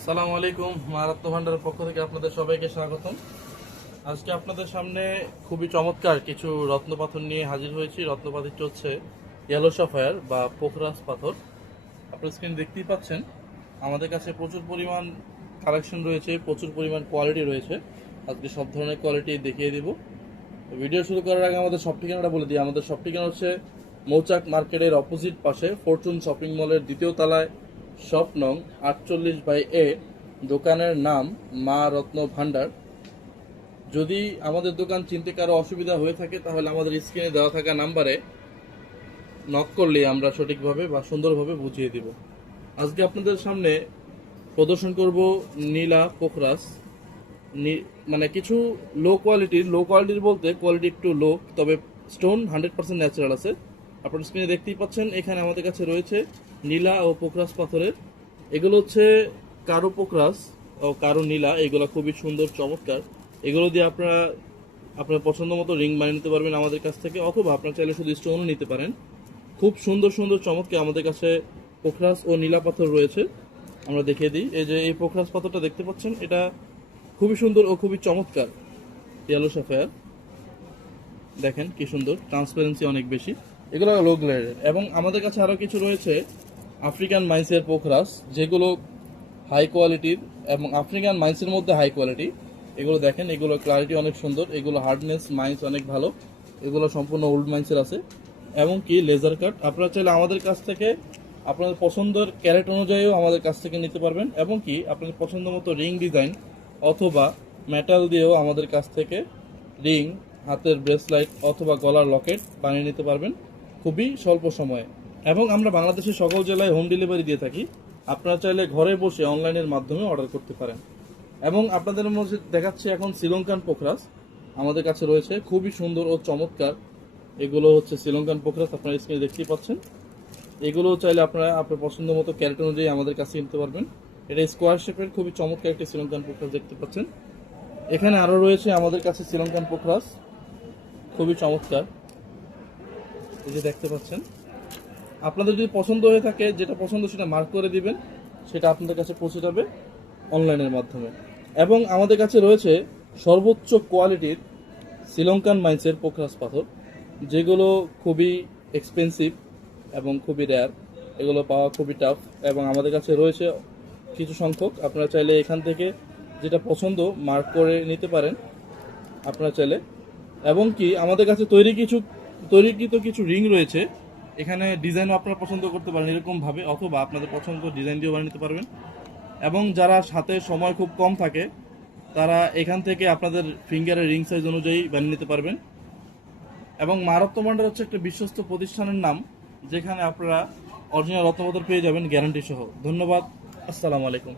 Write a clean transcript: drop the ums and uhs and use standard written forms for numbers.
আসসালামু আলাইকুম। মা রত্ন ভান্ডারের পক্ষ থেকে আপনাদের সবাইকে স্বাগতম। আজকে আপনাদের সামনে খুবই চমৎকার কিছু রত্ন পাথর নিয়ে হাজির হয়েছি। রত্ন পাথরটি হচ্ছে ইয়েলো সাফায়ার বা পোখরাজ পাথর। আপনার স্ক্রিন দেখতেই পাচ্ছেন, আমাদের কাছে প্রচুর পরিমাণ কালেকশন রয়েছে, প্রচুর পরিমাণ কোয়ালিটি রয়েছে। আজকে সব ধরনের কোয়ালিটি দেখিয়ে দিব। ভিডিও শুরু করার আগে আমাদের সব ঠিকানাটা বলে দিই। আমাদের সব ঠিকানা হচ্ছে মৌচাক মার্কেটের অপোজিট পাশে ফরচুন শপিং মলের দ্বিতীয় তলায়, শপ নং 48/A। দোকানের নাম মা রত্ন ভান্ডার। যদি আমাদের দোকান চিনতে কারো অসুবিধা হয়ে থাকে তাহলে আমাদের স্ক্রিনে দেওয়া থাকা নাম্বারে নক করলে আমরা সঠিকভাবে বা সুন্দরভাবে বুঝিয়ে দিব। আজকে আপনাদের সামনে প্রদর্শন করব নীলা পোখরাজ। মানে কিছু লো কোয়ালিটির বলতে কোয়ালিটি একটু লো, তবে স্টোন 100% ন্যাচারাল আছে। আপনার স্ক্রিনে দেখতেই পাচ্ছেন, এখানে আমাদের কাছে রয়েছে নীলা ও পোখরাজ পাথরের। এগুলো হচ্ছে কারো পোখরাজ ও কারো নীলা। এগুলো খুবই সুন্দর চমৎকার। এগুলো দিয়ে আপনারা আপনার পছন্দ মতো রিং বানিয়ে নিতে পারবেন আমাদের কাছ থেকে, অথবা আপনার চাইলে শুধু স্টোনও নিতে পারেন। খুব সুন্দর সুন্দর চমৎকার আমাদের কাছে পোখরাজ ও নীলা পাথর রয়েছে। আমরা দেখিয়ে দিই। এই যে এই পোখরাজ পাথরটা দেখতে পাচ্ছেন, এটা খুবই সুন্দর ও খুবই চমৎকার ইয়েলো সাফায়ার। দেখেন কি সুন্দর, ট্রান্সপারেন্সি অনেক বেশি। এগুলো লো গ্রেডের। এবং আমাদের কাছে আরও কিছু রয়েছে আফ্রিকান মাইন্সের পোখরাজ, যেগুলো হাই কোয়ালিটির এবং আফ্রিকান মাইন্সের মধ্যে হাই কোয়ালিটি। এগুলো দেখেন, এগুলো ক্লারিটি অনেক সুন্দর, এগুলো হার্ডনেস মাইন্স অনেক ভালো। এগুলো সম্পূর্ণ ওল্ড মাইন্সের আছে এবং কি লেজার কাট। আপনারা চাইলে আমাদের কাছ থেকে আপনাদের পছন্দের ক্যারেট অনুযায়ীও আমাদের কাছ থেকে নিতে পারবেন, এবং কি আপনাদের পছন্দ মতো রিং ডিজাইন অথবা মেটাল দিয়েও আমাদের কাছ থেকে রিং, হাতের ব্রেসলাইট অথবা গলার লকেট বানিয়ে নিতে পারবেন খুবই স্বল্প সময়ে। এবং আমরা বাংলাদেশের সকল জেলায় হোম ডেলিভারি দিয়ে থাকি। আপনারা চাইলে ঘরে বসে অনলাইনের মাধ্যমে অর্ডার করতে পারেন। এবং আপনাদের মধ্যে দেখাচ্ছি এখন শ্রীলঙ্কান পোখরাজ আমাদের কাছে রয়েছে, খুবই সুন্দর ও চমৎকার। এগুলো হচ্ছে শ্রীলঙ্কান পোখরাজ, আপনারা স্ক্রিনে দেখতেই পাচ্ছেন। এগুলো চাইলে আপনারা আপনার পছন্দ মতো ক্যারেট অনুযায়ী আমাদের কাছে নিতে পারবেন। এটা স্কোয়ার শেপের খুবই চমৎকার একটি শ্রীলঙ্কান পোখরাজ দেখতে পাচ্ছেন। এখানে আরও রয়েছে আমাদের কাছে শ্রীলঙ্কান পোখরাজ, খুবই চমৎকার। এই যে দেখতে পাচ্ছেন, আপনাদের যদি পছন্দ হয়ে থাকে, যেটা পছন্দ সেটা মার্ক করে দিবেন, সেটা আপনাদের কাছে পৌঁছে যাবে অনলাইনের মাধ্যমে। এবং আমাদের কাছে রয়েছে সর্বোচ্চ কোয়ালিটির শ্রীলঙ্কান মাইন্সের পোখরাজ পাথর, যেগুলো খুবই এক্সপেন্সিভ এবং খুবই রেয়ার। এগুলো পাওয়া খুবই টাফ। এবং আমাদের কাছে রয়েছে কিছু সংখ্যক। আপনারা চাইলে এখান থেকে যেটা পছন্দ মার্ক করে নিতে পারেন আপনারা চাইলে। এবং কি আমাদের কাছে তৈরিকৃত কিছু রিং রয়েছে। এখানে ডিজাইনও আপনারা পছন্দ করতে পারেন এরকমভাবে, অথবা আপনাদের পছন্দ ডিজাইন দিয়েও বানিয়ে নিতে পারবেন। এবং যারা সাথে সময় খুব কম থাকে, তারা এখান থেকে আপনাদের ফিঙ্গারের রিং সাইজ অনুযায়ী বানিয়ে নিতে পারবেন। এবং মা রত্ন ভান্ডার হচ্ছে একটা বিশ্বস্ত প্রতিষ্ঠানের নাম, যেখানে আপনারা অরিজিনাল রত্নপাথর পেয়ে যাবেন গ্যারান্টি সহ। ধন্যবাদ। আসসালামু আলাইকুম।